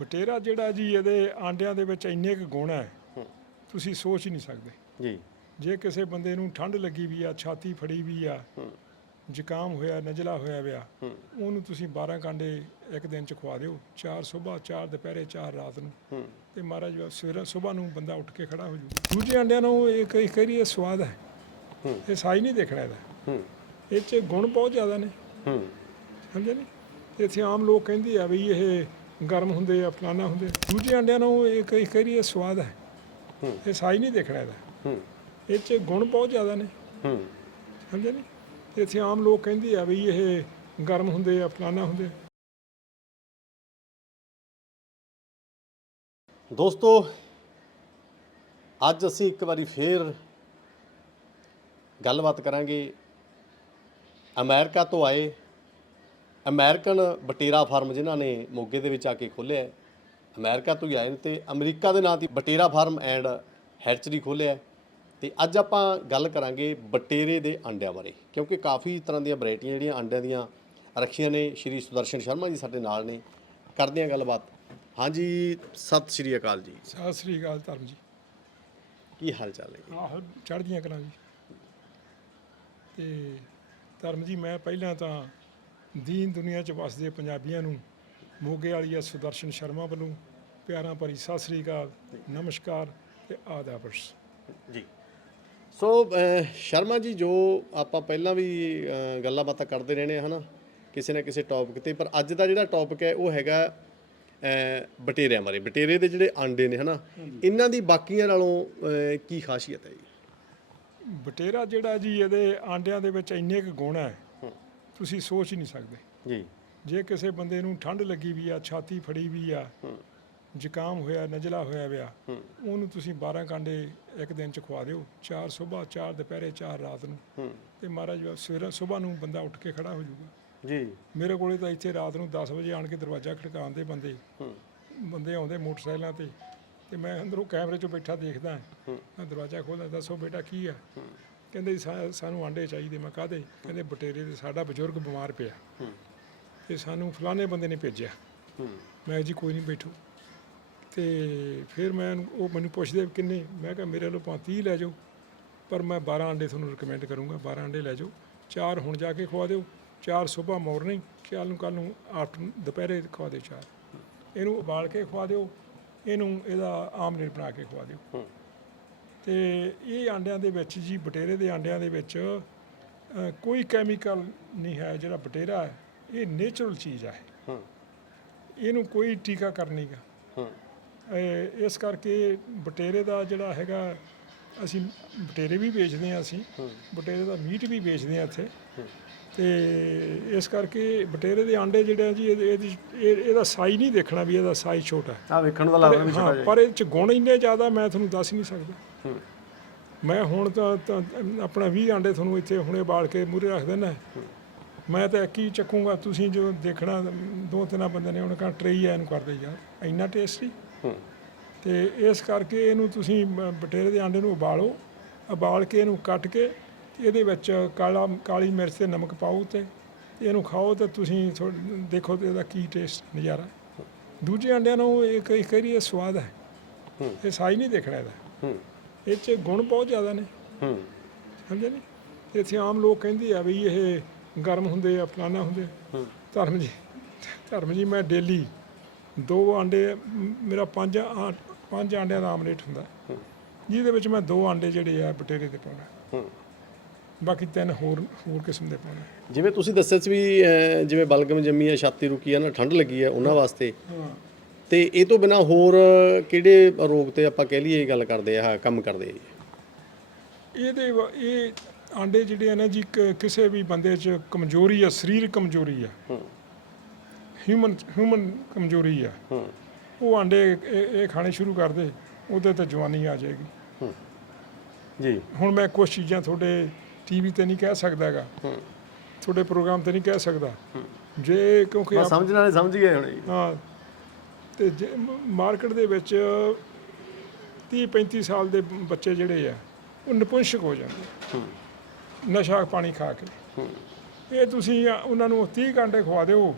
ਬਟੇਰਾ ਜਿਹੜਾ ਜੀ ਇਹਦੇ ਆਂਡਿਆਂ ਦੇ ਵਿੱਚ ਇੰਨੇ ਕੁ ਗੁਣ ਹੈ ਤੁਸੀਂ ਸੋਚ ਹੀ ਨਹੀਂ ਸਕਦੇ। ਜੀ। ਜੇ ਕਿਸੇ ਬੰਦੇ ਨੂੰ ਠੰਡ ਲੱਗੀ ਵੀ ਆ ਛਾਤੀ ਫੜੀ ਵੀ ਆ ਜ਼ੁਕਾਮ ਹੋਇਆ ਨਜ਼ਲਾ ਹੋਇਆ ਵਿਆ ਉਹਨੂੰ ਤੁਸੀਂ 12 ਕਾਂਡੇ ਇੱਕ ਦਿਨ ਚ ਖਵਾ ਦਿਓ ਚਾਰ ਸਵੇਰ ਚਾਰ ਦੁਪਹਿਰੇ ਚਾਰ ਰਾਤ ਨੂੰ। ਤੇ ਮਹਾਰਾਜ ਸਵੇਰੇ ਸਵੇਰ ਨੂੰ ਬੰਦਾ ਉੱਠ ਕੇ ਖੜਾ ਹੋ ਜੂ। ਦੂਜੇ ਅੰਡਿਆਂ ਨੂੰ ਇੱਕ ਇੱਕ ਵਾਰੀ ਇਹ ਸਵਾਦ ਹੈ। ਇਹ ਸਾਈ ਨਹੀਂ ਦੇਖਣਾ ਇਹਦਾ। ਇਹ ਚ ਗੁਣ ਬਹੁਤ ਜ਼ਿਆਦਾ ਨੇ। ਸਮਝੇ ਨਹੀਂ ਇੱਥੇ ਆਮ ਲੋਕ ਕਹਿੰਦੇ ਆ ਵੀ ਇਹ ਗਰਮ ਹੁੰਦੇ ਆ ਫਲਾਨਾ ਹੁੰਦੇ। ਦੂਜੇ ਅੰਡਿਆਂ ਨੂੰ ਇੱਕ ਇੱਕ ਵਾਰੀ ਇਹ ਸਵਾਦ ਹੈ। ਇਹ ਸਾਈ ਨਹੀਂ ਦੇਖਣਾ ਇਹਦਾ। ਹੂੰ। ਇਹ ਚ ਗੁਣ ਬਹੁਤ ਜ਼ਿਆਦਾ ਨੇ। ਹੂੰ। ਸਮਝੇ ਨਹੀਂ ਇੱਥੇ ਆਮ ਲੋਕ ਕਹਿੰਦੇ ਆ ਵੀ ਇਹ ਗਰਮ ਹੁੰਦੇ ਆ ਫਲਾਨਾ ਹੁੰਦੇ। ਦੋਸਤੋ ਅੱਜ ਅਸੀਂ ਇੱਕ ਵਾਰੀ ਫੇਰ ਗੱਲਬਾਤ ਕਰਾਂਗੇ। ਅਮਰੀਕਾ ਤੋਂ ਆਏ ਅਮਰੀਕਨ ਬਟੇਰਾ ਫਾਰਮ ਜਿਨ੍ਹਾਂ ਨੇ ਮੋਗੇ ਦੇ ਵਿੱਚ ਆ ਕੇ ਖੋਲ੍ਹਿਆ ਹੈ ਅਮਰੀਕਾ ਤੋਂ ਹੀ ਆਏ ਨੇ ਤੇ ਅਮਰੀਕਾ ਦੇ ਨਾਂ ਤੇ ਬਟੇਰਾ ਫਾਰਮ ਐਂਡ ਹੈਚਰੀ ਖੋਲ੍ਹਿਆ ਹੈ। ਤੇ ਅੱਜ ਆਪਾਂ ਗੱਲ ਕਰਾਂਗੇ ਬਟੇਰੇ ਦੇ ਅੰਡਿਆਂ ਬਾਰੇ ਕਿਉਂਕਿ ਕਾਫੀ ਤਰ੍ਹਾਂ ਦੀਆਂ ਵੈਰਾਈਟੀਆਂ ਜਿਹੜੀਆਂ ਅੰਡਿਆਂ ਦੀਆਂ ਰੱਖੀਆਂ ਨੇ ਸ਼੍ਰੀ ਸੁਦਰਸ਼ਨ ਸ਼ਰਮਾ ਜੀ ਸਾਡੇ ਨਾਲ ਨੇ ਕਰਦੇ ਹਾਂ ਗੱਲਬਾਤ। ਹਾਂਜੀ ਸਤਿ ਸ਼੍ਰੀ ਅਕਾਲ ਜੀ। ਸਤਿ ਸ੍ਰੀ ਅਕਾਲ ਧਰਮ ਜੀ। ਕੀ ਹਾਲ ਚਾਲ ਹੈ ਜੀ? ਆਹ ਚੜ੍ਹਦੀਆਂ ਕਲਾਂ ਜੀ। ਤੇ ਧਰਮ ਜੀ ਮੈਂ ਪਹਿਲਾਂ ਤਾਂ ਦੀਨ ਦੁਨੀਆ 'ਚ ਵਸਦੇ ਪੰਜਾਬੀਆਂ ਨੂੰ ਮੋਗੇ ਵਾਲੀ ਆ ਸੁਦਰਸ਼ਨ ਸ਼ਰਮਾ ਵੱਲੋਂ ਪਿਆਰਾਂ ਭਰੀ ਸਤਿ ਸ੍ਰੀ ਅਕਾਲ ਨਮਸਕਾਰ ਤੇ ਆਦਾਬਰਸ ਜੀ। ਸੋ ਸ਼ਰਮਾ ਜੀ ਜੋ ਆਪਾਂ ਪਹਿਲਾਂ ਵੀ ਗੱਲਾਂ ਬਾਤਾਂ ਕਰਦੇ ਰਹਿੰਦੇ ਹਾਂ ਹਨਾ ਕਿਸੇ ਨਾ ਕਿਸੇ ਟੌਪਿਕ ਤੇ ਪਰ ਅੱਜ ਦਾ ਜਿਹੜਾ ਟੌਪਿਕ ਹੈ ਉਹ ਹੈਗਾ ਬਟੇਰਿਆਂ ਬਾਰੇ। ਬਟੇਰੇ ਦੇ ਜਿਹੜੇ ਆਂਡੇ ਨੇ ਹਨਾ ਇਹਨਾਂ ਦੀ ਬਾਕੀਆਂ ਨਾਲੋਂ ਕੀ ਖਾਸੀਅਤ ਹੈ ਜੀ? ਬਟੇਰਾ ਜਿਹੜਾ ਜੀ ਇਹਦੇ ਆਂਡਿਆਂ ਦੇ ਵਿੱਚ ਇੰਨੇ ਕੁ ਗੁਣ ਹੈ ਤੁਸੀਂ ਸੋਚ ਹੀ ਨਹੀਂ ਸਕਦੇ। ਜੀ। ਜੇ ਕਿਸੇ ਬੰਦੇ ਨੂੰ ਠੰਡ ਲੱਗੀ ਵੀ ਆ ਛਾਤੀ ਫੜੀ ਵੀ ਆ ਜ਼ੁਕਾਮ ਹੋਇਆ ਨਜ਼ਲਾ ਹੋਇਆ ਵਿਆ ਉਹਨੂੰ ਤੁਸੀਂ 12 ਕਾਂਡੇ ਇੱਕ ਦਿਨ ਚ ਖਵਾ ਦਿਓ ਚਾਰ ਸਵੇਰ ਚਾਰ ਦੁਪਹਿਰੇ ਚਾਰ ਰਾਤ ਨੂੰ। ਤੇ ਮਹਾਰਾਜ ਸਵੇਰੇ ਸਵੇਰ ਨੂੰ ਬੰਦਾ ਉੱਠ ਕੇ ਖੜਾ ਹੋ ਜਾਊਗਾ। ਜੀ। ਮੇਰੇ ਕੋਲੇ ਤਾਂ ਇੱਥੇ ਰਾਤ ਨੂੰ 10 ਵਜੇ ਆਣ ਕੇ ਦਰਵਾਜ਼ਾ ਖੜਕਾਉਂਦੇ ਬੰਦੇ ਬੰਦੇ ਆਉਂਦੇ ਮੋਟਰਸਾਈਕਲਾਂ ਤੇ ਤੇ ਮੈਂ ਅੰਦਰੋਂ ਕੈਮਰੇ 'ਚੋਂ ਬੈਠਾ ਦੇਖਦਾ ਮੈਂ ਦਰਵਾਜ਼ਾ ਖੋਲ੍ਹਦਾ ਦੱਸੋ ਬੇਟਾ ਕੀ ਆ? ਕਹਿੰਦੇ ਸਾ- ਸਾਨੂੰ ਆਂਡੇ ਚਾਹੀਦੇ ਮੈਂ ਕਾਹਦੇ? ਕਹਿੰਦੇ ਬਟੇਰੇ ਦੇ ਸਾਡਾ ਬਜ਼ੁਰਗ ਬਿਮਾਰ ਪਿਆ। ਤੇ ਸਾਨੂੰ ਫਲਾਣੇ ਬੰਦੇ ਨੇ ਭੇਜਿਆ। ਮੈਂ ਕਿਹਾ ਜੀ ਕੋਈ ਨਹੀਂ ਬੈਠੋ। ਤੇ ਫਿਰ ਮੈਂ ਉਹਨੂੰ- ਉਹ ਮੈਨੂੰ ਪੁੱਛਦੇ ਵੀ ਕਿੰਨੇ? ਮੈਂ ਕਿਹਾ ਮੇਰੇ ਵੱਲੋਂ ਭਾਵੇਂ 30 ਲੈ ਜਾਓ ਪਰ ਮੈਂ 12 ਅੰਡੇ ਤੁਹਾਨੂੰ ਰეკਮੈਂਡ ਕਰੂੰਗਾ। 12 ਅੰਡੇ ਲੈ ਜਾਓ। ਚਾਰ ਹੁਣ ਜਾ ਕੇ ਖਵਾ ਦਿਓ। ਚਾਰ ਸਵੇਰ ਮਾਰਨਿੰਗ ਕੱਲ ਨੂੰ ਕੱਲ ਨੂੰ ਆਫਟਰ ਦੁਪਹਿਰੇ ਖਵਾ ਦਿਓ ਚਾਰ। ਇਹਨੂੰ ਉਬਾਲ ਕੇ ਖਵਾ ਦਿਓ। ਇਹਨੂੰ ਇਹਦਾ ਆਮਲੇਟ ਬਣਾ ਕੇ ਖਵਾ ਦਿਓ। ਤੇ ਇਹ ਆਂਡਿਆਂ ਦੇ ਵਿੱਚ ਜੀ ਬਟੇਰੇ ਦੇ ਆਂਡਿਆਂ ਦੇ ਵਿੱਚ ਕੋਈ ਕੈਮੀਕਲ ਨਹੀਂ ਹੈ ਜਿਹੜਾ ਬਟੇਰਾ ਹੈ ਇਹ ਨੇਚਰਲ ਚੀਜ਼ ਹੈ। ਹੂੰ। ਇਹਨੂੰ ਕੋਈ ਟੀਕਾ ਨਹੀਂ ਗਾ। ਹੂੰ। ਇਹ ਇਸ ਕਰਕੇ ਬਟੇਰੇ ਦਾ ਜਿਹੜਾ ਹੈਗਾ ਅਸੀਂ ਬਟੇਰੇ ਵੀ ਵੇਚਦੇ ਹਾਂ ਅਸੀਂ ਬਟੇਰੇ ਦਾ ਮੀਟ ਵੀ ਵੇਚਦੇ ਹਾਂ ਇੱਥੇ। ਤੇ ਇਸ ਕਰਕੇ ਬਟੇਰੇ ਦੇ ਆਂਡੇ ਜਿਹੜੇ ਆ ਜੀ ਇਹਦੇ- ਇਹਦੀ ਇਹ- ਇਹਦਾ ਸਾਈ ਨਹੀਂ ਦੇਖਣਾ ਵੀ ਇਹਦਾ ਸਾਈ ਛੋਟਾ ਆ ਵੇਖਣ ਦਾ ਲੱਗਦਾ ਵੀ ਪਰ ਇਹ ਚ ਗੁਣ ਇੰਨੇ ਜ਼ਿਆਦਾ ਮੈਂ ਤੁਹਾਨੂੰ ਦੱਸ ਨਹੀਂ ਸਕਦਾ। ਮੈਂ ਹੁਣ ਤਾਂ ਤਾਂ ਆਪਣਾ 20 ਆਂਡੇ ਤੁਹਾਨੂੰ ਇੱਥੇ ਹੁਣੇ ਬਾਲ ਕੇ ਮੂਰੇ ਰੱਖ ਦੇਣਾ ਮੈਂ ਤਾਂ ਇੱਕ ਹੀ ਚੱਕੂੰਗਾ ਤੁਸੀਂ ਜੋ ਦੇਖਣਾ ਦੋ ਤਿੰਨ ਬੰਦੇ ਨੇ ਉਹਨਾਂ ਕਾ ਟਰੇਈ ਐ ਇਹਨੂੰ ਕਰਦੇ ਯਾਰ ਇੰਨਾ ਟੇਸਟੀ ਤੇ ਇਸ ਕਰਕੇ ਇਹਨੂੰ ਤੁਸੀਂ ਬਟੇਰੇ ਦੇ ਆਂਡੇ ਨੂੰ ਉਬਾਲੋ ਉਬਾਲ ਕੇ ਇਹਨੂੰ ਕੱਟ ਕੇ ਇਹਦੇ ਵਿੱਚ ਕਾਲਾ ਕਾਲੀ ਮਿਰਚ ਤੇ ਨਮਕ ਪਾਓ ਤੇ ਇਹਨੂੰ ਖਾਓ ਤਾਂ ਤੁਸੀਂ ਦੇਖੋ ਤੇ ਇਹਦਾ ਕੀ ਟੇਸਟ ਨਜ਼ਾਰਾ। ਦੂਜੇ ਆਂਡਿਆਂ ਨੂੰ ਇੱਕ ਇੱਕ ਵਾਰੀ ਇਹ ਸਵਾਦ ਹੈ। ਇਹ ਸਾਈ ਨਹੀਂ ਦੇਖਣਾ ਇਹਦਾ। ਹੂੰ। ਇਹ ਚ ਗੁਣ ਬਹੁਤ ਜ਼ਿਆਦਾ ਨੇ। ਹੂੰ। ਸਮਝੇ ਨਹੀਂ ਤੇ ਇੱਥੇ ਆਮ ਲੋਕ ਕਹਿੰਦੇ ਆ ਵੀ ਇਹ ਗਰਮ ਹੁੰਦੇ ਆ ਫਲਾਨਾ ਹੁੰਦੇ ਆ। ਧਰਮ ਜੀ ਧਰਮ ਜੀ ਮੈਂ ਡੇਲੀ ਦੋ ਆਂਡੇ ਮੇਰਾ ਪੰਜ ਆਂ- ਪੰਜ ਆਂਡਿਆਂ ਦਾ ਆਮਲੇਟ ਹੁੰਦਾ। ਜਿਹਦੇ ਵਿੱਚ ਮੈਂ ਦੋ ਆਂਡੇ ਜਿਹੜੇ ਆ ਬਟੇਰੇ ਦੇ ਪਾਉਣਾ। ਹੂੰ। ਬਾਕੀ ਤਿੰਨ ਹੋਰ ਹੋਰ ਕਿਸਮ ਦੇ ਪਾਉਣਾ। ਜਿਵੇਂ ਤੁਸੀਂ ਦੱਸਿਆ ਸੀ ਵੀ ਅਹ, ਜਿਵੇਂ ਬਲਗਮ ਜੰਮੀ ਹੈ ਛਾਤੀ ਰੁਕੀ ਹੈ ਨਾ ਠੰਡ ਲੱਗੀ ਹੈ ਉਹਨਾਂ ਵਾਸਤੇ। ਹਾਂ। ਤੇ ਇਹ ਤੋਂ ਬਿਨਾ ਹੋਰ ਕਿਹੜੇ ਰੋਗ ਤੇ ਆਪਾਂ ਕਹਿ ਲਈਏ ਇਹ ਗੱਲ ਕਰਦੇ ਆ ਕੰਮ ਕਰਦੇ ਆ ਜੀ? ਇਹਦੇ ਵ- ਇਹ ਆਂਡੇ ਜਿਹੜੇ ਆ ਨਾ ਜੀ ਕ- ਕਿਸੇ ਵੀ ਬੰਦੇ 'ਚ ਕਮਜ਼ੋਰੀ ਆ ਸਰੀਰਕ ਕਮਜ਼ੋਰੀ ਆ। ਹੂੰ। ਹਿਊਮਨ ਹਿਊਮਨ ਕਮਜ਼ੋਰੀ ਆ। ਹੂੰ। ਉਹ ਆਂਡੇ ਇਹ ਇਹ ਖਾਣੇ ਸ਼ੁਰੂ ਕਰ ਦੇ ਉਹਦੇ ਤੇ ਜਵਾਨੀ ਆ ਜਾਏਗੀ। ਜੀ। ਹੁਣ ਮੈਂ ਕੁਝ ਚੀਜ਼ਾਂ ਤੁਹਾਡੇ ਟੀਵੀ ਤੇ ਨਹੀਂ ਕਹਿ ਸਕਦਾਗਾ ਹੂੰ। ਤੁਹਾਡੇ ਪ੍ਰੋਗਰਾਮ ਤੇ ਨਹੀਂ ਕਹਿ ਸਕਦਾ। ਜੇ ਕਿਉਂਕਿ ਆਪ- ਸਮਝਣ ਵਾਲੇ ਸਮਝ ਗਏ ਹੁਣ ਜੀ। ਹਾਂ। ਤੇ ਮਾਰਕੀਟ ਦੇ ਵਿੱਚ 30 35 ਸਾਲ ਦੇ ਬੱਚੇ ਜਿਹੜੇ ਆ ਉਹ ਨਿਪੁੰਸ਼ਕ ਹੋ ਜਾਂਦੇ ਨਸ਼ਾ ਪਾਣੀ ਖਾ ਕੇ। ਇਹ ਤੁਸੀਂ ਉਹਨਾਂ ਨੂੰ 30 ਘੰਟੇ ਖਵਾ ਦਿਓ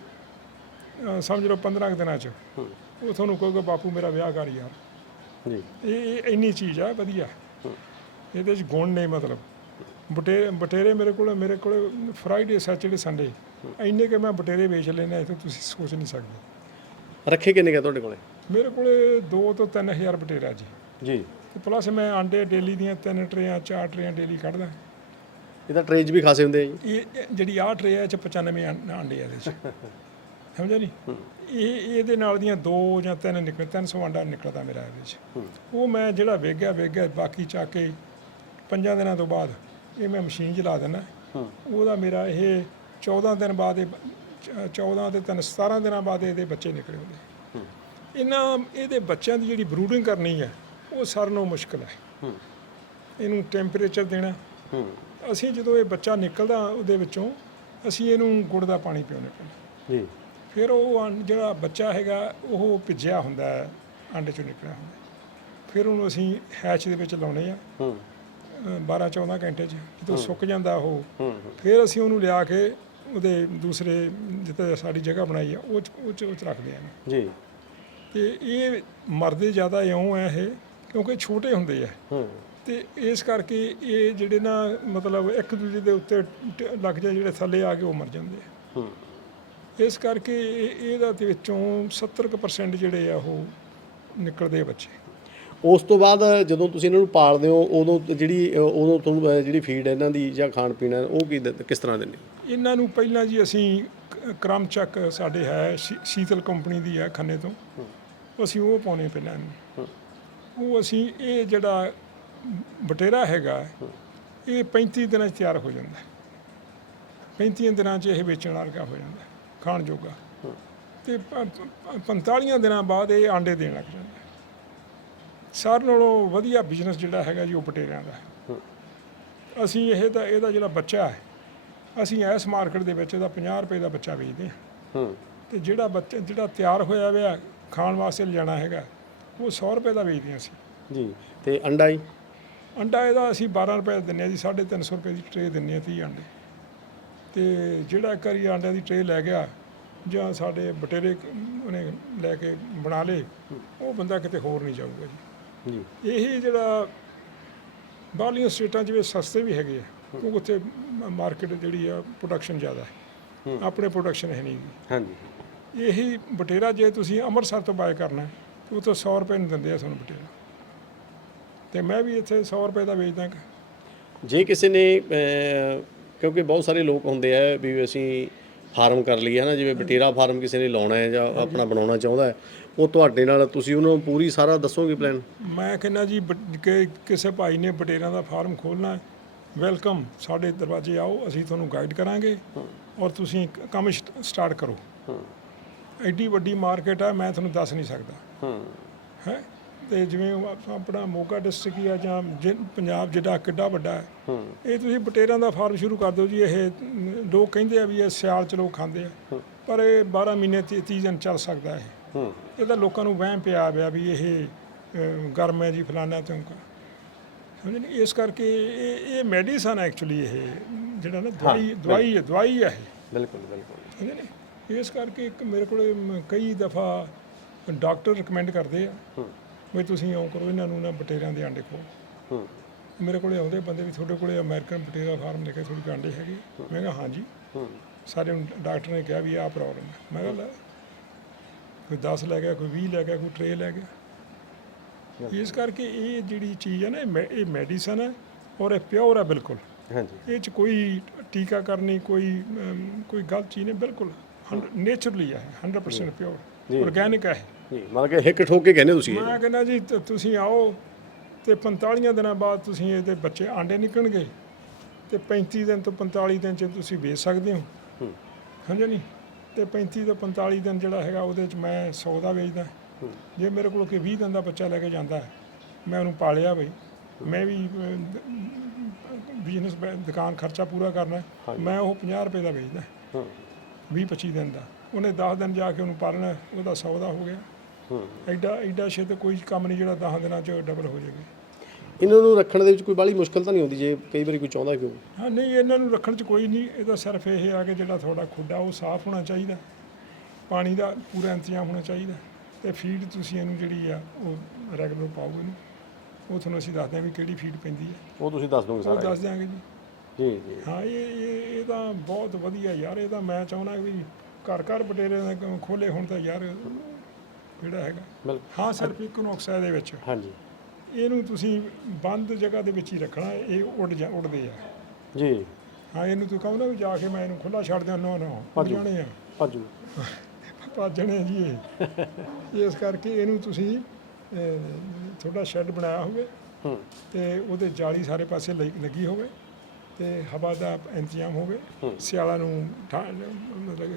ਸਮਝ ਲਓ 15 ਕੁ ਦਿਨਾਂ ਚ। ਉਹ ਤੁਹਾਨੂੰ ਕਹੂਗਾ ਬਾਪੂ ਮੇਰਾ ਵਿਆਹ ਕਰ ਯਾਰ। ਜੀ। ਇਹ ਇੰਨੀ ਚੀਜ਼ ਆ ਵਧੀਆ। ਇਹਦੇ ਚ ਗੁਣ ਨੇ ਮਤਲਬ। ਬਟੇਰੇ ਬਟੇਰੇ ਮੇਰੇ ਕੋਲ ਮੇਰੇ ਕੋਲ ਫਰਾਈਡੇ ਸੈਚਰਡੇ ਸੰਡੇ। ਇੰਨੇ ਕਿ ਮੈਂ ਬਟੇਰੇ ਵੇਚ ਲੈਣਾ ਇਹ ਤਾਂ ਤੁਸੀਂ ਸੋਚ ਨਹੀਂ ਸਕਦੇ। ਰੱਖੇ ਕਿੰਨੇ ਕਾ ਤੁਹਾਡੇ ਕੋਲੇ? ਮੇਰੇ ਕੋਲੇ 2 ਤੋਂ 3000 ਬਟੇਰਾ ਜੀ। ਜੀ। ਤੇ ਪਲੱਸ ਮੈਂ ਆਂਡੇ ਡੇਲੀ ਦੀਆਂ ਤਿੰਨ ਟਰੇਆਂ ਚਾਰ ਟਰੇਆਂ ਡੇਲੀ ਕੱਢਦਾ। ਇਹਦਾ ਟ੍ਰੇਜ ਵੀ ਖਾਸੇ ਹੁੰਦੇ ਆ ਜੀ। ਇਹ ਇਹ ਜਿਹੜੀ ਆਹ ਟਰੇ ਹੈ ਇਹ ਚ 95 ਆਂ- ਆਂਡੇ ਆ ਇਹਦੇ ਚ। ਸਮਝਿਆ ਨਹੀਂ ਇਹ ਇਹਦੇ ਨਾਲ ਦੀਆਂ ਦੋ ਜਾਂ ਤਿੰਨ ਨਿਕਲ 300 ਆਂਡਾ ਨਿਕਲਦਾ ਮੇਰਾ ਇਹਦੇ ਚ। ਉਹ ਮੈਂ ਜਿਹੜਾ ਵੇਗਿਆ ਵੇਗਿਆ ਬਾਕੀ ਚੱਕ ਕੇ ਪੰਜਾਂ ਦਿਨਾਂ ਤੋਂ ਬਾਅਦ ਇਹ ਮੈਂ ਮਸ਼ੀਨ 'ਚ ਲਾ ਦਿੰਦਾ। ਉਹਦਾ ਮੇਰਾ ਇਹ 14 ਦਿਨ ਬਾਅਦ ਇਹ ਚ- 14 ਤੇ ਤਿੰਨ 17 ਦਿਨਾਂ ਬਾਅਦ ਇਹਦੇ ਬੱਚੇ ਨਿਕਲੇ ਹੁੰਦੇ ਇਹਨਾਂ ਇਹਦੇ ਬੱਚਿਆਂ ਦੀ ਜਿਹੜੀ ਬਰੂਡਿੰਗ ਕਰਨੀ ਹੈ ਉਹ ਸਾਰਿਆਂ ਨਾਲੋਂ ਮੁਸ਼ਕਲ ਹੈ। ਇਹਨੂੰ ਟੈਂਪਰੇਚਰ ਦੇਣਾ। ਅਸੀਂ ਜਦੋਂ ਇਹ ਬੱਚਾ ਨਿਕਲਦਾ ਉਹਦੇ ਵਿੱਚੋਂ ਅਸੀਂ ਇਹਨੂੰ ਗੁੜ ਦਾ ਪਾਣੀ ਪਿਉਣੇ ਪੈਂਦਾ ਜੀ। ਫਿਰ ਉਹ ਜਿਹੜਾ ਬੱਚਾ ਹੈਗਾ ਉਹ ਭਿੱਜਿਆ ਹੁੰਦਾ ਹੈ ਆਂਡੇ ਚੋਂ ਨਿਕਲਿਆ ਹੁੰਦਾ ਫਿਰ ਉਹਨੂੰ ਅਸੀਂ ਹੈਚ ਦੇ ਵਿੱਚ ਲਾਉਨੇ ਆ। ਹੂੰ। 12 14 ਘੰਟੇ 'ਚ ਜਦੋਂ ਸੁੱਕ ਜਾਂਦਾ ਉਹ ਫਿਰ ਅਸੀਂ ਉਹਨੂੰ ਲਿਆ ਕੇ ਉਹਦੇ ਦੂਸਰੇ ਜਿੱਥੇ ਸਾਡੀ ਜਗ੍ਹਾ ਬਣਾਈ ਆ ਉਹ 'ਚ- ਉਹ 'ਚ ਉਹ 'ਚ ਰੱਖਦੇ ਆ। ਜੀ। ਤੇ ਇਹ ਮਰਦੇ ਜ਼ਿਆਦਾ ਇਉਂ ਹੈ ਇਹ ਕਿਉਂਕਿ ਛੋਟੇ ਹੁੰਦੇ ਆ। ਹੂੰ। ਤੇ ਇਸ ਕਰਕੇ ਇਹ ਜਿਹੜੇ ਨਾ ਮਤਲਬ ਇੱਕ ਦੂਜੇ ਦੇ ਉੱਤੇ ਟ- ਲੱਗ ਜਾ ਜਿਹੜੇ ਥੱਲੇ ਆ ਕੇ ਉਹ ਮਰ ਜਾਂਦੇ ਆ। ਹੂੰ। ਇਸ ਕਰਕੇ ਇਹ- ਇਹਦਾ ਦੇ ਵਿੱਚੋਂ 70% ਜਿਹੜੇ ਆ ਉਹ ਨਿਕਲਦੇ ਆ ਬੱਚੇ। ਉਸ ਤੋਂ ਬਾਅਦ ਜਦੋਂ ਤੁਸੀਂ ਇਹਨਾਂ ਨੂੰ ਪਾਲਦੇ ਹੋ ਉਦੋਂ ਜਿਹੜੀ ਉਦੋਂ ਤੁਹਾਨੂੰ ਜਿਹੜੀ ਫੀਡ ਇਹਨਾਂ ਦੀ ਜਾਂ ਖਾਣ ਪੀਣ ਉਹ ਕੀ ਕਿਸ ਤਰ੍ਹਾਂ ਦਿੰਦੇ? ਇਹਨਾਂ ਨੂੰ ਪਹਿਲਾਂ ਜੀ ਅਸੀਂ ਕਰਮ ਚੱਕ ਸਾਡੇ ਹੈ ਸ਼ੀਤਲ ਕੰਪਨੀ ਦੀ ਹੈ ਖੰਨੇ ਤੋਂ। ਅਸੀਂ ਉਹ ਪਾਉਣੇ ਪਹਿਲਾਂ ਉਹ ਅਸੀਂ ਇਹ ਜਿਹੜਾ ਬਟੇਰਾ ਹੈਗਾ ਇਹ 35 ਦਿਨਾਂ 'ਚ ਤਿਆਰ ਹੋ ਜਾਂਦਾ। ਹੈ। 35 ਦਿਨਾਂ 'ਚ ਇਹ ਵੇਚਣ ਵਰਗਾ ਹੋ ਜਾਂਦਾ ਖਾਣ ਜੋਗਾ। ਤੇ ਪ- ਪ- 45 ਦਿਨਾਂ ਬਾਅਦ ਇਹ ਆਂਡੇ ਦੇਣ ਲੱਗ ਜਾਂਦਾ। ਸਾਰਿਆਂ ਨਾਲੋਂ ਵਧੀਆ ਬਿਜ਼ਨਸ ਜਿਹੜਾ ਹੈਗਾ ਜੀ ਉਹ ਬਟੇਰਿਆਂ ਦਾ ਹੈ। ਅਸੀਂ ਇਹ ਤਾਂ ਇਹਦਾ ਜਿਹੜਾ ਬੱਚਾ ਹੈ ਅਸੀਂ ਇਸ ਮਾਰਕੀਟ ਦੇ ਵਿੱਚ ਇਹਦਾ 50 ਰੁਪਏ ਦਾ ਬੱਚਾ ਵੇਚਦੇ ਹਾਂ। ਹੂੰ। ਤੇ ਜਿਹੜਾ ਬੱਚਾ ਜਿਹੜਾ ਤਿਆਰ ਹੋਇਆ ਹੋਇਆ ਖਾਣ ਵਾਸਤੇ ਲਿਜਾਣਾ ਹੈਗਾ ਉਹ 100 ਰੁਪਏ ਦਾ ਵੇਚਦੇ ਹਾਂ ਅਸੀਂ। ਜੀ ਤੇ ਅੰਡਾ ਜੀ? ਅੰਡਾ ਇਹਦਾ ਅਸੀਂ 12 ਰੁਪਏ ਦਾ ਦਿੰਦੇ ਹਾਂ ਜੀ 350 ਰੁਪਏ ਦੀ ਟਰੇ ਦਿੰਦੇ ਹਾਂ 30 ਅੰਡੇ। ਤੇ ਜਿਹੜਾ ਇੱਕ ਵਾਰੀ ਆਂਡਿਆਂ ਦੀ ਟਰੇ ਲੈ ਗਿਆ ਜਾਂ ਸਾਡੇ ਬਟੇਰੇ ਕ- ਉਹਨੇ ਲੈ ਕੇ ਬਣਾ ਲੇ ਉਹ ਬੰਦਾ ਕਿਤੇ ਹੋਰ ਨਹੀਂ ਜਾਊਗਾ ਜੀ। ਜੀ। ਇਹ ਜਿਹੜਾ ਬਾਹਰਲੀਆਂ ਸਟੇਟਾਂ 'ਚ ਵੀ ਸਸਤੇ ਵੀ ਹੈਗੇ ਆ ਕਿਉਂਕਿ ਉੱਥੇ ਮਾਰਕੀਟ ਜਿਹੜੀ ਆ ਪ੍ਰੋਡਕਸ਼ਨ ਜ਼ਿਆਦਾ ਹੈ। ਆਪਣੇ ਪ੍ਰੋਡਕਸ਼ਨ ਹੈ ਨਹੀਂ। ਹਾਂਜੀ। ਇਹੀ ਬਟੇਰਾ ਜੇ ਤੁਸੀਂ ਅੰਮ੍ਰਿਤਸਰ ਤੋਂ ਬਾਏ ਕਰਨਾ ਹੈ, ਉਹ ਤਾਂ 100 ਰੁਪਏ ਨੂੰ ਦਿੰਦੇ ਆ ਤੁਹਾਨੂੰ ਬਟੇਰਾ। ਤੇ ਮੈਂ ਵੀ ਇੱਥੇ 100 ਰੁਪਏ ਦਾ ਵੇਚਦਾ। ਜੇ ਕਿਸੇ ਨੇ ਕਿਉਂਕਿ ਬਹੁਤ ਸਾਰੇ ਲੋਕ ਹੁੰਦੇ ਆ ਵੀ ਅਸੀਂ ਫਾਰਮ ਕਰ ਲਈਏ ਹਨਾ ਜਿਵੇਂ ਬਟੇਰਾ ਫਾਰਮ ਕਿਸੇ ਨੇ ਲਾਉਣਾ ਹੈ ਜਾਂ ਆਪਣਾ ਬਣਾਉਣਾ ਚਾਹੁੰਦਾ ਹੈ ਉਹ ਤੁਹਾਡੇ ਨਾਲ ਤੁਸੀਂ ਉਹਨੂੰ ਪੂਰੀ ਸਾਰਾ ਦੱਸੋਗੇ ਪਲਾਨ ਮੈਂ ਕਹਿੰਦਾ ਜੀ ਬ- ਕਿ ਕਿਸੇ ਭਾਈ ਨੇ ਬਟੇਰਾਂ ਦਾ ਫਾਰਮ ਖੋਲਣਾ ਹੈ। ਵੈਲਕਮ ਸਾਡੇ ਦਰਵਾਜ਼ੇ ਆਓ ਅਸੀਂ ਤੁਹਾਨੂੰ ਗਾਈਡ ਕਰਾਂਗੇ ਔਰ ਤੁਸੀਂ ਕ- ਕੰਮ ਸਟਾਰਟ ਕਰੋ। ਐਡੀ ਵੱਡੀ ਮਾਰਕੀਟ ਆ ਮੈਂ ਤੁਹਾਨੂੰ ਦੱਸ ਨਹੀਂ ਸਕਦਾ। ਹੂੰ? ਹੈ ਤੇ ਜਿਵੇਂ ਉਹ ਆਪ- ਆਪਣਾ ਮੋਗਾ ਡਿਸਟ੍ਰਿਕਟ ਆ ਜਾਂ ਜਿ- ਪੰਜਾਬ ਜਿਹੜਾ ਕਿੱਡਾ ਵੱਡਾ ਹੈ ਇਹ ਤੁਸੀਂ ਬਟੇਰਾਂ ਦਾ ਫਾਰਮ ਸ਼ੁਰੂ ਕਰ ਦਿਓ ਜੀ। ਇਹ ਮ, ਲੋਕ ਕਹਿੰਦੇ ਆ ਵੀ ਇਹ ਸਿਆਲ ਚ ਲੋਕ ਖਾਂਦੇ ਆ ਪਰ ਇਹ 12 ਮਹੀਨੇ 30 ਦਿਨ ਚੱਲ ਸਕਦਾ ਇਹ। ਹੂੰ ਇਹ ਤਾਂ ਲੋਕਾਂ ਨੂੰ ਵਹਿਮ ਪਿਆ ਪਿਆ ਵੀ ਇਹ ਗਰਮ ਹੈ ਜੀ ਫਲਾਣਾ ਤਿਉਂਕਾ ਸਮਝ ਨਹੀਂ? ਇਸ ਕਰਕੇ ਇਹ ਇਹ ਮੈਡੀਸਨ ਐਕਚੁਅਲੀ ਇਹ ਜਿਹੜਾ ਨਾ ਦਵਾਈ ਦਵਾਈ ਹੈ ਦਵਾਈ ਹੈ ਇਹ। ਬਿਲਕੁਲ ਬਿਲਕੁਲ। ਸਮਝੇ ਨੇ ਇਸ ਕਰਕੇ ਇੱਕ ਮੇਰੇ ਕੋਲੇ ਮ- ਕਈ ਦਫਾ ਡਾਕਟਰ ਰეკਮੈਂਡ ਕਰਦੇ ਆ ਹੂੰ। ਵੀ ਤੁਸੀਂ ਇਉਂ ਕਰੋ ਇਹਨਾਂ ਨੂੰ ਨਾ ਬਟੇਰਿਆਂ ਦੇ ਆਂਡੇ ਖੋ ਹੂੰ। ਮੇਰੇ ਕੋਲੇ ਆਉਂਦੇ ਬੰਦੇ ਵੀ ਤੁਹਾਡੇ ਕੋਲੇ ਅਮਰੀਕਨ ਬਟੇਰਾ ਫਾਰਮ ਲੈ ਕੇ ਤੁਹਾਡੇ ਕੋਲ ਆਂਡੇ ਹੈਗੇ। ਮੈਂ ਕਿਹਾ ਹਾਂਜੀ। ਹੂੰ। ਸਾਰੇ ਨੂੰ ਡਾਕਟਰ ਨੇ ਕਿਹਾ ਵੀ ਆਹ ਪ੍ਰੋਬਲਮ ਹੈ। ਮੈਂ ਕਿਹਾ ਲੈ ਕੋਈ 10 ਲੈ ਗਿਆ ਕੋਈ 20 ਲੈ ਗਿਆ ਕੋਈ ਟਰੇ ਲੈ ਗਿਆ। ਇਸ ਕਰਕੇ ਇਹ ਜਿਹੜੀ ਚੀਜ਼ ਹੈ ਨਾ ਇਹ ਮੈ- ਇਹ ਮੈਡੀਸਨ ਹੈ ਔਰ ਇਹ ਪਿਓਰ ਹੈ ਬਿਲਕੁਲ। ਹਾਂਜੀ। ਇਹ ਚ ਕੋਈ ਟੀਕਾ ਕਰਨੀ ਕੋਈ ਅਮ, ਕੋਈ ਗਲਤ ਚੀਜ਼ ਨਹੀਂ ਬਿਲਕੁਲ ਨੇਚਰਲੀ ਹੈ 100% ਪਿਓਰ। ਆਰਗੈਨਿਕ ਹੈ ਜੀ ਮਤਲਬ ਕਿ ਹਿੱਕ ਠੋਕ ਕੇ ਕਹਿੰਦੇ ਤੁਸੀਂ ਇਹ। ਮੈਂ ਕਹਿੰਦਾ ਜੀ ਤ- ਤੁਸੀਂ ਆਓ ਤੇ 45 ਦਿਨਾਂ ਬਾਅਦ ਤੁਸੀਂ ਇਹਦੇ ਬੱਚੇ ਆਂਡੇ ਨਿਕਲਣਗੇ ਤੇ 35 ਦਿਨ ਤੋਂ 45 ਦਿਨ ਚ ਤੁਸੀਂ ਵੇਚ ਸਕਦੇ ਹੋ। ਹੂੰ। ਸਮਝਿਆ ਨਹੀਂ ਤੇ 35 ਤੋਂ 45 ਦਿਨ ਜਿਹੜਾ ਹੈਗਾ ਉਹਦੇ ਚ ਮੈਂ 100 ਦਾ ਵੇਚਦਾ। ਜੇ ਮੇਰੇ ਕੋਲ ਕੋਈ 20 ਦਿਨ ਦਾ ਬੱਚਾ ਲੈ ਕੇ ਜਾਂਦਾ ਮੈਂ ਉਹਨੂੰ ਪਾਲਿਆ ਬਈ। ਮੈਂ ਵੀ ਬਿਜ਼ਨਸ ਦੁਕਾਨ ਖਰਚਾ ਪੂਰਾ ਕਰਨਾ। ਮੈਂ ਉਹ 50 ਰੁਪਏ ਦਾ ਵੇਚਦਾ। ਹੂੰ। 20 25 ਦਿਨ ਦਾ। ਉਹਨੇ 10 ਦਿਨ ਜਾ ਕੇ ਉਹਨੂੰ ਪਾਲਣਾ ਉਹਦਾ 100 ਦਾ ਹੋ ਗਿਆ। ਹੂੰ। ਐਡਾ ਐਡਾ ਛੇਤ ਕੋਈ ਕੰਮ ਨਹੀਂ ਜਿਹੜਾ 10 ਦਿਨਾਂ ਚ ਡਬਲ ਹੋ ਜਾਵੇ। ਇਹਨਾਂ ਨੂੰ ਰੱਖਣ ਦੇ ਵਿੱਚ ਕੋਈ ਬਾਹਲੀ ਮੁਸ਼ਕਲ ਤਾਂ ਨਹੀਂ ਆਉਂਦੀ ਜੇ ਕਈ ਵਾਰੀ ਕੋਈ ਚਾਹੁੰਦਾ ਕਿਉਂ ਹਾਂ ਨਹੀਂ ਇਹਨਾਂ ਨੂੰ ਰੱਖਣ ਚ ਕੋਈ ਨਹੀਂ। ਇਹਦਾ ਸਿਰਫ ਇਹ ਆ ਕਿ ਜਿਹੜਾ ਤੁਹਾਡਾ ਖੁੱਡਾ ਉਹ ਸਾਫ਼ ਹੋਣਾ ਚਾਹੀਦਾ। ਪਾਣੀ ਦਾ ਪੂਰਾ ਇੰਤਜ਼ਾਮ ਹੋਣਾ ਚਾਹੀਦਾ। ਤੇ ਫੀਡ ਤੁਸੀਂ ਇਹਨੂੰ ਜਿਹੜੀ ਆ ਉਹ ਰੈਗੂਲਰ ਪਾਓ ਇਹਨੂੰ ਉਹ ਤੁਹਾਨੂੰ ਅਸੀਂ ਦੱਸਦੇ ਹਾਂ ਵੀ ਕਿਹੜੀ ਫੀਡ ਪੈਂਦੀ ਹੈ ਉਹ ਤੁਸੀਂ ਦੱਸ ਦੋਗੇ ਉਹ ਸਾਰਾ ਦੱਸ ਦਿਆਂਗੇ ਜੀ। ਜੀ ਜੀ। ਹਾਂ ਇਹ ਇਹ ਇਹ ਤਾਂ ਬਹੁਤ ਵਧੀਆ ਯਾਰ ਇਹ ਤਾਂ ਮੈਂ ਚਾਹੁੰਦਾ ਵੀ ਘਰ ਘਰ ਬਟੇਰੇ ਦਾ ਖੋਲੇ ਹੁਣ ਤਾਂ ਯਾਰ ਕਿਹੜਾ ਹੈਗਾ। ਬਿਲਕੁਲ। ਹਾਂ ਸਿਰਫ ਇੱਕ ਨੁਕਸਾ ਦੇ ਵਿੱਚ। ਹਾਂਜੀ। ਇਹਨੂੰ ਤੁਸੀਂ ਬੰਦ ਜਗ੍ਹਾ ਦੇ ਵਿੱਚ ਹੀ ਰੱਖਣਾ ਇਹ ਉੱਡ ਜਾ ਉੱਡਦੇ ਆ। ਜੀ। ਹਾਂ ਇਹਨੂੰ ਤੂੰ ਕਹੋ ਨਾ ਵੀ ਜਾ ਕੇ ਮੈਂ ਇਹਨੂੰ ਖੁੱਲਾ ਛੱਡ ਦਿਆਂ ਨਾ ਨਾ ਭਾਜੀ। ਜਾਣੇ ਆ। ਭਾਜੂ ਭੱਜਣੇ ਜੀ ਇਹ। ਇਸ ਕਰਕੇ ਇਹਨੂੰ ਤੁਸੀਂ ਥੋੜਾ ਸ਼ੈੱਡ ਬਣਾਇਆ ਹੋਵੇ ਹੂੰ। ਤੇ ਉਹਦੇ ਜਾਲੀ ਸਾਰੇ ਪਾਸੇ ਲੱਗ- ਹੋਵੇ ਤੇ ਹਵਾ ਦਾ ਇੰਤਜ਼ਾਮ ਹੋਵੇ। ਸਿਆਲਾਂ ਨੂੰ ਮਤਲਬ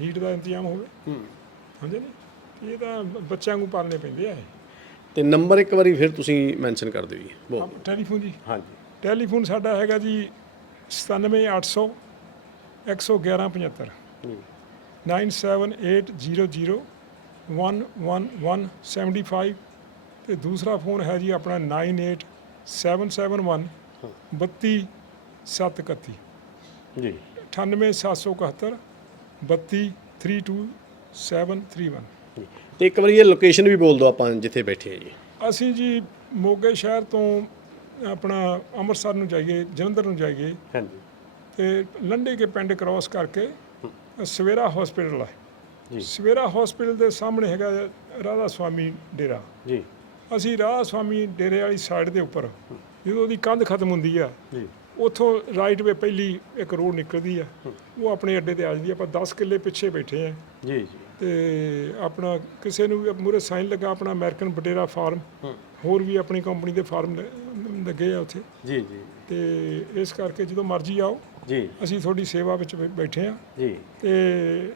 ਹੀਟ ਦਾ ਇੰਤਜ਼ਾਮ ਹੋਵੇ। ਹੂੰ। ਸਮਝੇ ਨੇ? ਇਹ ਤਾਂ ਬੱਚਿਆਂ ਨੂੰ ਪਾਲਣੇ ਪੈਂਦੇ ਆ ਇਹ। ਤੇ ਨੰਬਰ ਇੱਕ ਵਾਰੀ ਫਿਰ ਤੁਸੀਂ ਮੈਂਸ਼ਨ ਕਰ ਦਿਓ ਜੀ। ਬੋਲ ਟੈਲੀਫੋਨ ਜੀ। ਹਾਂਜੀ। ਟੈਲੀਫੋਨ ਸਾਡਾ ਹੈਗਾ ਜੀ 97800 11175 ਜੀ 97800 11175 ਤੇ ਦੂਸਰਾ ਫੋਨ ਹੈ ਜੀ ਆਪਣਾ 98771 32731 ਜੀ। 98771 32731 ਜੀ। ਤੇ ਇੱਕ ਵਾਰੀ ਇਹ ਲੋਕੇਸ਼ਨ ਵੀ ਬੋਲ ਦਿਓ ਆਪਾਂ ਜਿੱਥੇ ਬੈਠੇ ਹਾਂ ਜੀ। ਅਸੀਂ ਜੀ ਮੋਗੇ ਸ਼ਹਿਰ ਤੋਂ ਆਪਣਾ ਅੰਮ੍ਰਿਤਸਰ ਨੂੰ ਜਾਈਏ ਜਲੰਧਰ ਨੂੰ ਜਾਈਏ। ਹਾਂਜੀ। ਤੇ ਲੰਡੇ ਕੇ ਪਿੰਡ ਕ੍ਰਾਸ ਕਰਕੇ ਸਵੇਰਾ ਹਸਪੀਟਲ ਹੈ ਜੀ। ਸਵੇਰਾ ਹਸਪੀਟਲ ਦੇ ਸਾਹਮਣੇ ਹੈਗਾ ਰਾਧਾ ਸੁਆਮੀ ਡੇਰਾ। ਜੀ। ਅਸੀਂ ਰਾਧਾ ਸੁਆਮੀ ਡੇਰੇ ਵਾਲੀ ਸਾਈਡ ਦੇ ਉੱਪਰ ਜਦੋਂ ਉਹਦੀ ਕੰਧ ਖਤਮ ਹੁੰਦੀ ਆ ਜੀ। ਉੱਥੋਂ ਰਾਈਟ ਵੇ ਪਹਿਲੀ ਇੱਕ ਰੋਡ ਨਿਕਲਦੀ ਆ। ਉਹ ਆਪਣੇ ਅੱਡੇ ਤੇ ਆ ਜਾਂਦੀ ਆ। ਆਪਾਂ 10 ਕਿੱਲੇ ਪਿੱਛੇ ਬੈਠੇ ਆ। ਜੀ ਜੀ। ਤੇ ਆਪਣਾ ਕਿਸੇ ਨੂੰ ਵੀ ਮੂਰੇ ਸਾਈਨ ਲੱਗਾ ਆਪਣਾ ਅਮਰੀਕਨ ਬਟੇਰਾ ਫਾਰਮ ਹੋਰ ਵੀ ਆਪਣੀ ਕੰਪਨੀ ਦੇ ਫਾਰਮ ਲੱਗੇ ਆ ਉੱਥੇ। ਜੀ ਜੀ। ਤੇ ਇਸ ਕਰਕੇ ਜਦੋਂ ਮਰਜ਼ੀ ਆਓ ਜੀ। ਅਸੀਂ ਤੁਹਾਡੀ ਸੇਵਾ ਵਿੱਚ ਬੈ- ਬੈਠੇ ਆ। ਜੀ। ਤੇ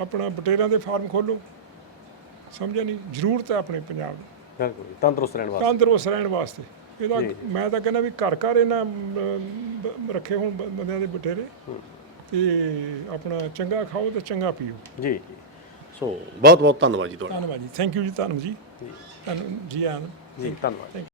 ਆਪਣਾ ਬਟੇਰਾਂ ਦੇ ਫਾਰਮ ਖੋਲੋ ਸਮਝਿਆ ਨਹੀਂ? ਜ਼ਰੂਰਤ ਹੈ ਆਪਣੇ ਪੰਜਾਬ ਨੂੰ। ਬਿਲਕੁਲ ਜੀ, ਤੰਦਰੁਸਤ ਰਹਿਣ ਵਾਸਤੇ। ਤੰਦਰੁਸਤ ਰਹਿਣ ਵਾਸਤੇ। ਇਹਦਾ। ਮੈਂ ਤਾਂ ਕਹਿੰਦਾ ਵੀ ਘਰ ਘਰ ਇਹਨਾਂ ਅਮ, ਬ- ਰੱਖੇ ਹੋਣ ਬ- ਬੰਦਿਆਂ ਦੇ ਬਟੇਰੇ ਤੇ ਆਪਣਾ ਚੰਗਾ ਖਾਓ ਤੇ ਚੰਗਾ ਪੀਓ। ਜੀ ਜੀ। ਸੋ ਬਹੁਤ ਬਹੁਤ ਧੰਨਵਾਦ ਜੀ ਤੁਹਾਡਾ। ਧੰਨਵਾਦ ਜੀ। ਥੈਂਕ ਯੂ ਜੀ ਤੁਹਾਨੂੰ ਜੀ। ਤੁਹਾਨੂੰ ਜੀ ਆਨ। ਜੀ ਧੰਨਵਾਦ।